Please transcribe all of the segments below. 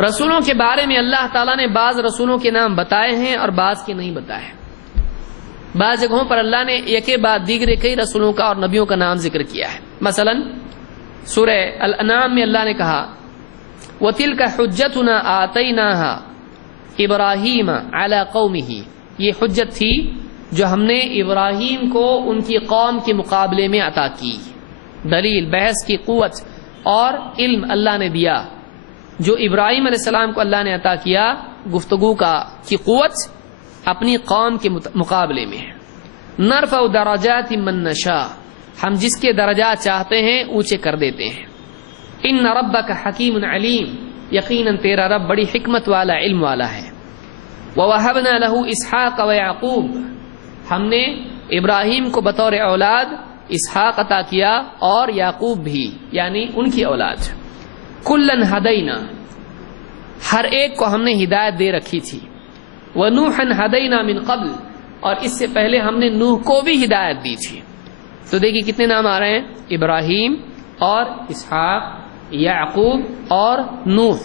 رسولوں کے بارے میں اللہ تعالیٰ نے بعض رسولوں کے نام بتائے ہیں اور بعض کے نہیں بتائے. بعض جگہوں پر اللہ نے ایک بعد دیگر کئی رسولوں کا اور نبیوں کا نام ذکر کیا ہے. مثلا سورہ الانعام میں اللہ نے کہا وَتِلْكَ حُجَّتُنَا آتَيْنَاهَا ابراہیم علی قومہ، یہ حجت تھی جو ہم نے ابراہیم کو ان کی قوم کے مقابلے میں عطا کی. دلیل، بحث کی قوت اور علم اللہ نے دیا. جو ابراہیم علیہ السلام کو اللہ نے عطا کیا گفتگو کی قوت اپنی قوم کے مقابلے میں. نرفع درجات من نشاء، ہم جس کے درجات چاہتے ہیں اونچے کر دیتے ہیں. ان ربک حکیم علیم، یقیناً تیرا رب بڑی حکمت والا علم والا ہے. وَوَهَبْنَا لَهُ اسحاق وَيَعْقُوب، ہم نے ابراہیم کو بطور اولاد اسحاق عطا کیا اور یعقوب بھی، یعنی ان کی اولاد. کُلًّا ہدینا، ہر ایک کو ہم نے ہدایت دے رکھی تھی. وَنُوحًا ہدینا من قبل، اور اس سے پہلے ہم نے نوح کو بھی ہدایت دی تھی. تو دیکھیے کتنے نام آ رہے ہیں، ابراہیم اور اسحاق، یعقوب اور نوح.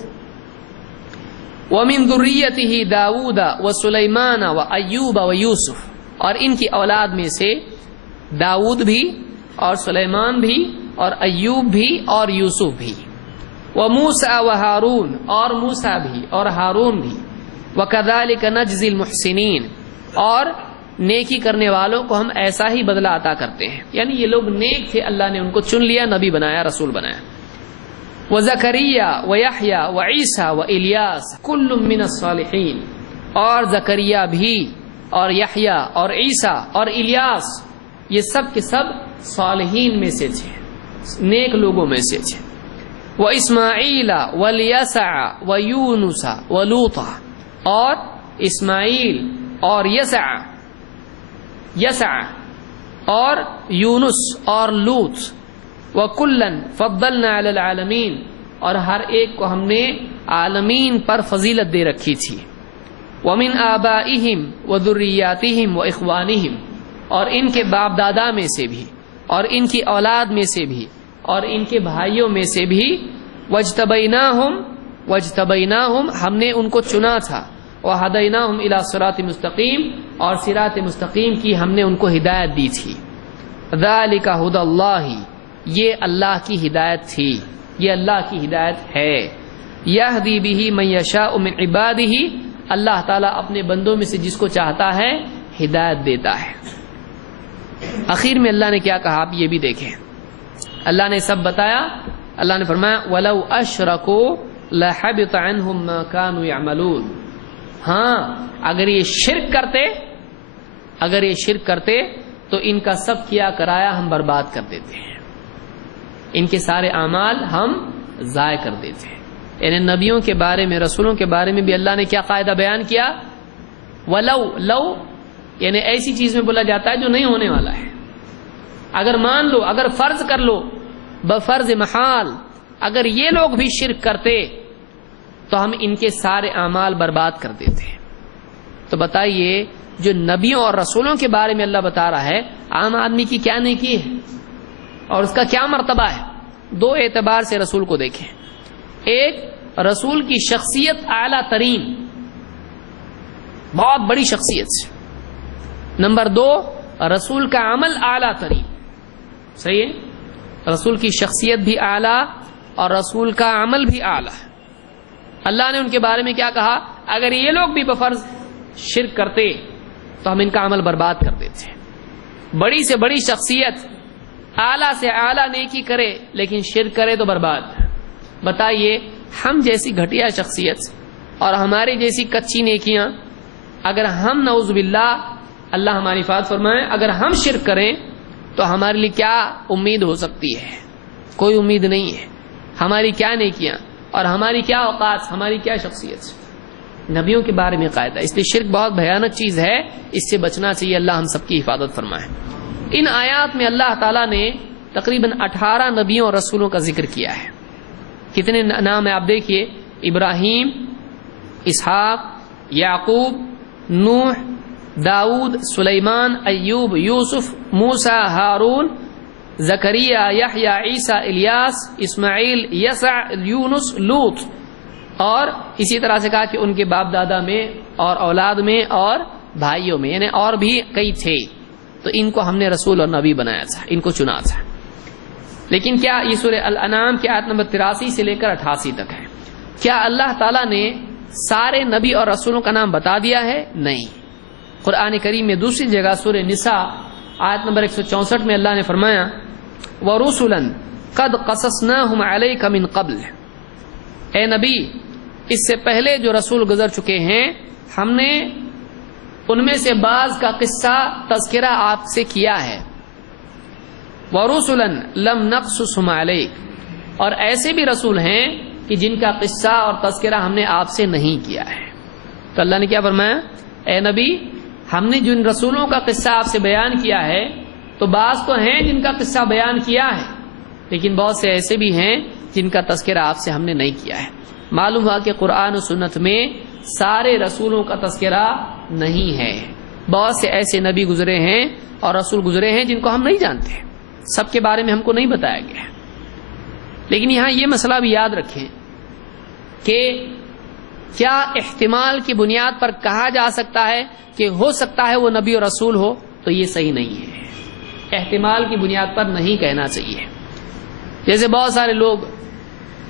وَمِن ذُرِّيَّتِهِ داؤد وسلیمان وایوب ویوسف، اور ان کی اولاد میں سے داؤد بھی اور سلیمان بھی اور ایوب بھی اور یوسف بھی. وموسیٰ وہارون، اور موسیٰ بھی اور ہارون بھی. وَكَذَلِكَ نَجْزِي الْمُحْسِنِينَ، اور نیکی کرنے والوں کو ہم ایسا ہی بدلہ عطا کرتے ہیں. یعنی یہ لوگ نیک تھے، اللہ نے ان کو چن لیا، نبی بنایا، رسول بنایا. وَزَكَرِيَّا وَيَحْيَا وَعِيسَىٰ وَإِلْيَاسَ كُلٌّ مِّنَ الصَّالِحِينَ، اور زکریا بھی اور یحییٰ اور عیسیٰ اور الیاس، یہ سب کے سب صالحین میں سے تھے، نیک لوگوں میں سے تھے. وَإِسْمَاعِيلَ وَالْيَسَعَ وَيُونُسَ وَلُوطَ، اور اسماعیل اور یسع اور یونس اور لوط. وَكُلًّا فَضَّلْنَا عَلَى الْعَالَمِينَ، اور ہر ایک کو ہم نے عالمین پر فضیلت دے رکھی تھی. وَمِنْ آبَائِهِمْ وَذُرِّيَّاتِهِمْ وَإِخْوَانِهِمْ، اور ان کے باپ دادا میں سے بھی اور ان کی اولاد میں سے بھی اور ان کے بھائیوں میں سے بھی. وَاجْتَبَيْنَاهُمْ، ہم نے ان کو چنا تھا. وَهَدَيْنَاهُمْ إِلَى صِرَاطٍ مستقیم، اور صراط مستقیم کی ہم نے ان کو ہدایت دی تھی. ذَلِكَ هُدَى اللَّهِ، یہ اللہ کی ہدایت تھی، یہ اللہ کی ہدایت ہے. يَهْدِي بِهِ مَن يَشَاءُ مِنْ عِبَادِهِ، اللہ تعالیٰ اپنے بندوں میں سے جس کو چاہتا ہے ہدایت دیتا ہے. آخر میں اللہ نے کیا کہا آپ یہ بھی دیکھیں. اللہ نے سب بتایا. اللہ نے فرمایا وَلَوْ أَشْرَكُوا لَحَبِطَ عَنْهُمْ مَا كَانُوا يَعْمَلُونَ، ہاں اگر یہ شرک کرتے تو ان کا سب کیا کرایا ہم برباد کر دیتے ہیں، ان کے سارے اعمال ہم ضائع کر دیتے ہیں. یعنی نبیوں کے بارے میں، رسولوں کے بارے میں بھی اللہ نے کیا قاعدہ بیان کیا، لو یعنی ایسی چیز میں بولا جاتا ہے جو نہیں ہونے والا ہے. اگر مان لو، اگر فرض کر لو بفرض محال، اگر یہ لوگ بھی شرک کرتے تو ہم ان کے سارے اعمال برباد کر دیتے. تو بتائیے جو نبیوں اور رسولوں کے بارے میں اللہ بتا رہا ہے، عام آدمی کی کیا نیکی ہے اور اس کا کیا مرتبہ ہے. دو اعتبار سے رسول کو دیکھیں. ایک، رسول کی شخصیت اعلیٰ ترین، بہت بڑی شخصیت. نمبر دو، رسول کا عمل اعلیٰ ترین. صحیح ہے، رسول کی شخصیت بھی اعلیٰ اور رسول کا عمل بھی اعلیٰ. اللہ نے ان کے بارے میں کیا کہا، اگر یہ لوگ بھی بفرض شرک کرتے تو ہم ان کا عمل برباد کر دیتے. بڑی سے بڑی شخصیت اعلیٰ سے اعلیٰ نیکی کرے لیکن شرک کرے تو برباد. بتائیے ہم جیسی گھٹیا شخصیت اور ہماری جیسی کچی نیکیاں، اگر ہم نعوذ باللہ، اللہ ہماری حفاظت فرمائے، اگر ہم شرک کریں تو ہمارے لیے کیا امید ہو سکتی ہے؟ کوئی امید نہیں ہے. ہماری کیا نیکیاں اور ہماری کیا اوقات، ہماری کیا شخصیت. نبیوں کے بارے میں قاعدہ. اس لیے شرک بہت بھیانک چیز ہے، اس سے بچنا چاہیے. اللہ ہم سب کی حفاظت فرمائے. ان آیات میں اللہ تعالیٰ نے تقریباً 18 نبیوں اور رسولوں کا ذکر کیا ہے. کتنے نام ہیں آپ دیکھیے، ابراہیم، اسحاق، یعقوب، نوح، داؤد، سلیمان، ایوب، یوسف، موسیٰ، ہارون، زکریا، یحییٰ، عیسیٰ، الیاس، اسماعیل، یسع، یونس، لوط. اور اسی طرح سے کہا کہ ان کے باپ دادا میں اور اولاد میں اور بھائیوں میں، یعنی اور بھی کئی تھے، تو ان کو ہم نے رسول اور نبی بنایا تھا، ان کو چنا تھا۔ لیکن کیا یہ سورہ الانعام کی آیت نمبر 83 سے لے کر 88 تک ہے، کیا اللہ تعالیٰ نے سارے نبی اور رسولوں کا نام بتا دیا ہے؟ نہیں۔ قرآن کریم میں دوسری جگہ سورہ نساء آیت نمبر 164 میں اللہ نے فرمایا وَرُسُلًا قَدْ قَصَصْنَاهُمْ عَلَيْكَ مِنْ قَبْلِ، اے نبی اس سے پہلے جو رسول گزر چکے ہیں ہم نے ان میں سے بعض کا قصہ تذکرہ آپ سے کیا ہے۔ وَرُسُلًا لَمْ نَقْصُصْهُمْ عَلَيْكَ، اور ایسے بھی رسول ہیں کہ جن کا قصہ اور تذکرہ ہم نے آپ سے نہیں کیا ہے۔ تو اللہ نے کیا فرمایا، اے نبی ہم نے جن رسولوں کا قصہ آپ سے بیان کیا ہے تو بعض تو ہیں جن کا قصہ بیان کیا ہے، لیکن بہت سے ایسے بھی ہیں جن کا تذکرہ آپ سے ہم نے نہیں کیا ہے۔ معلوم ہوا کہ قرآن و سنت میں سارے رسولوں کا تذکرہ نہیں ہے، بہت سے ایسے نبی گزرے ہیں اور رسول گزرے ہیں جن کو ہم نہیں جانتے، سب کے بارے میں ہم کو نہیں بتایا گیا ہے۔ لیکن یہاں یہ مسئلہ بھی یاد رکھیں کہ کیا احتمال کی بنیاد پر کہا جا سکتا ہے کہ ہو سکتا ہے وہ نبی اور رسول ہو؟ تو یہ صحیح نہیں ہے، احتمال کی بنیاد پر نہیں کہنا چاہیے۔ جیسے بہت سارے لوگ،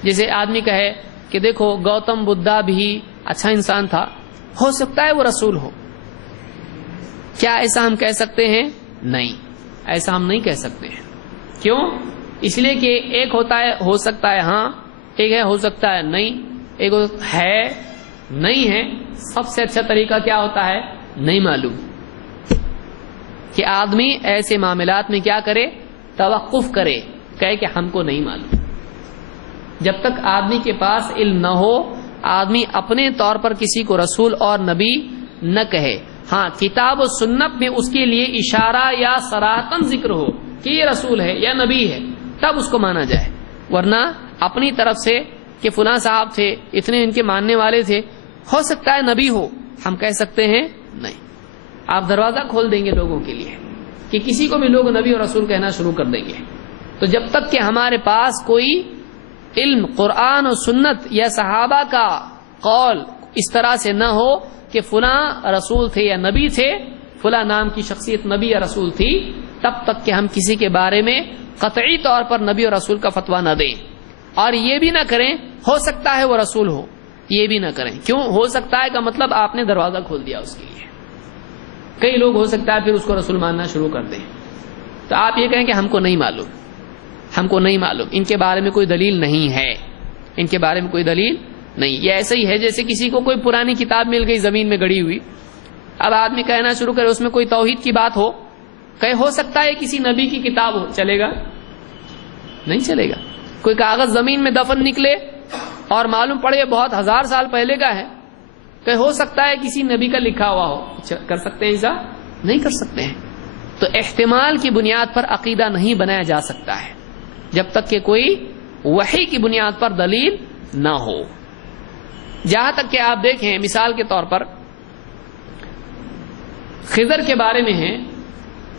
جیسے آدمی کہے کہ دیکھو گوتم بدھا بھی اچھا انسان تھا، ہو سکتا ہے وہ رسول ہو، کیا ایسا ہم کہہ سکتے ہیں؟ نہیں، ایسا ہم نہیں کہہ سکتے ہیں۔ کیوں؟ اس لیے کہ ایک ہوتا ہے ہو سکتا ہے ہاں، ایک ہے ہو سکتا ہے نہیں، ایک ہے نہیں ہے۔ سب سے اچھا طریقہ کیا ہوتا ہے؟ نہیں معلوم، کہ آدمی ایسے معاملات میں کیا کرے؟ توقف کرے، کہے کہ ہم کو نہیں معلوم۔ جب تک آدمی کے پاس علم نہ ہو آدمی اپنے طور پر کسی کو رسول اور نبی نہ کہے۔ ہاں کتاب و سنت میں اس کے لیے اشارہ یا صراحتاً ذکر ہو کہ یہ رسول ہے یا نبی ہے، تب اس کو مانا جائے، ورنہ اپنی طرف سے کہ فلاں صاحب تھے، اتنے ان کے ماننے والے تھے، ہو سکتا ہے نبی ہو، ہم کہہ سکتے ہیں؟ نہیں۔ آپ دروازہ کھول دیں گے لوگوں کے لیے کہ کسی کو بھی لوگ نبی اور رسول کہنا شروع کر دیں گے۔ تو جب تک کہ ہمارے پاس کوئی علم قرآن و سنت یا صحابہ کا قول اس طرح سے نہ ہو کہ فلاں رسول تھے یا نبی تھے، فلاں نام کی شخصیت نبی یا رسول تھی، تب تک کہ ہم کسی کے بارے میں قطعی طور پر نبی اور رسول کا فتویٰ نہ دیں، اور یہ بھی نہ کریں ہو سکتا ہے وہ رسول ہو، یہ بھی نہ کریں۔ کیوں ہو سکتا ہے کا مطلب آپ نے دروازہ کھول دیا اس کے لیے۔ کئی لوگ ہو سکتا ہے پھر اس کو رسول ماننا شروع کر دیں، تو آپ یہ کہیں کہ ہم کو نہیں معلوم، ہم کو نہیں معلوم، ان کے بارے میں کوئی دلیل نہیں ہے، ان کے بارے میں کوئی دلیل نہیں۔ یہ ایسا ہی ہے جیسے کسی کو کوئی پرانی کتاب مل گئی زمین میں گڑی ہوئی، اب آدمی کہنا شروع کرے اس میں کوئی توحید کی بات ہو، کہ ہو سکتا ہے کسی نبی کی کتاب ہو، چلے گا؟ نہیں چلے گا۔ کوئی کاغذ زمین میں دفن نکلے اور معلوم پڑے بہت ہزار سال پہلے کا ہے، کہ ہو سکتا ہے کسی نبی کا لکھا ہوا ہو، کر سکتے ہیں ایسا؟ نہیں کر سکتے ہیں۔ تو احتمال کی بنیاد پر عقیدہ نہیں بنایا جا سکتا ہے جب تک کہ کوئی وحی کی بنیاد پر دلیل نہ ہو۔ جہاں تک کہ آپ دیکھیں مثال کے طور پر خضر کے بارے میں ہے،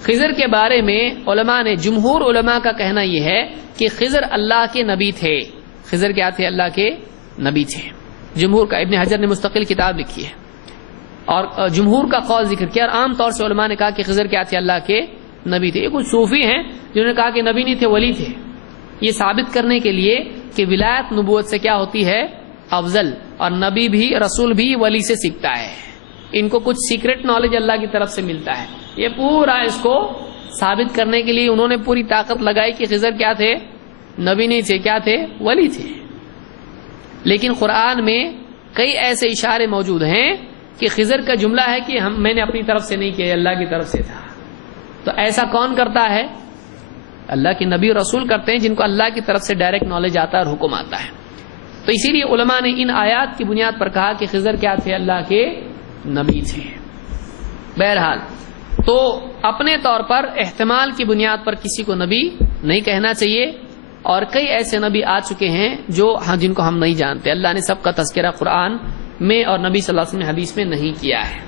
خضر کے بارے میں علماء نے، جمہور علماء کا کہنا یہ ہے کہ خضر اللہ کے نبی تھے۔ خضر کیا تھے؟ اللہ کے نبی تھے۔ جمہور کا، ابن حجر نے مستقل کتاب لکھی ہے اور جمہور کا قول ذکر کیا، اور عام طور سے علماء نے کہا کہ خضر کیا تھے؟ اللہ کے نبی تھے۔ یہ کچھ صوفی ہیں جنہوں نے کہا کہ نبی نہیں تھے، ولی تھے، یہ ثابت کرنے کے لیے کہ ولایت نبوت سے کیا ہوتی ہے؟ افضل، اور نبی بھی رسول بھی ولی سے سیکھتا ہے، ان کو کچھ سیکرٹ نالج اللہ کی طرف سے ملتا ہے۔ یہ پورا اس کو ثابت کرنے کے لیے انہوں نے پوری طاقت لگائی کہ خضر کیا تھے؟ نبی نہیں تھے، کیا تھے؟ ولی تھے۔ لیکن قرآن میں کئی ایسے اشارے موجود ہیں کہ خضر کا جملہ ہے کہ میں نے اپنی طرف سے نہیں کیا، اللہ کی طرف سے تھا۔ تو ایسا کون کرتا ہے؟ اللہ کے نبی اور رسول کرتے ہیں جن کو اللہ کی طرف سے ڈائریکٹ نالج آتا ہے اور حکم آتا ہے۔ تو اسی لیے علماء نے ان آیات کی بنیاد پر کہا کہ خضر کیا تھے؟ اللہ کے نبی تھے۔ بہرحال تو اپنے طور پر احتمال کی بنیاد پر کسی کو نبی نہیں کہنا چاہیے، اور کئی ایسے نبی آ چکے ہیں جن کو ہم نہیں جانتے۔ اللہ نے سب کا تذکرہ قرآن میں اور نبی صلی اللہ علیہ وسلم نے حدیث میں نہیں کیا ہے۔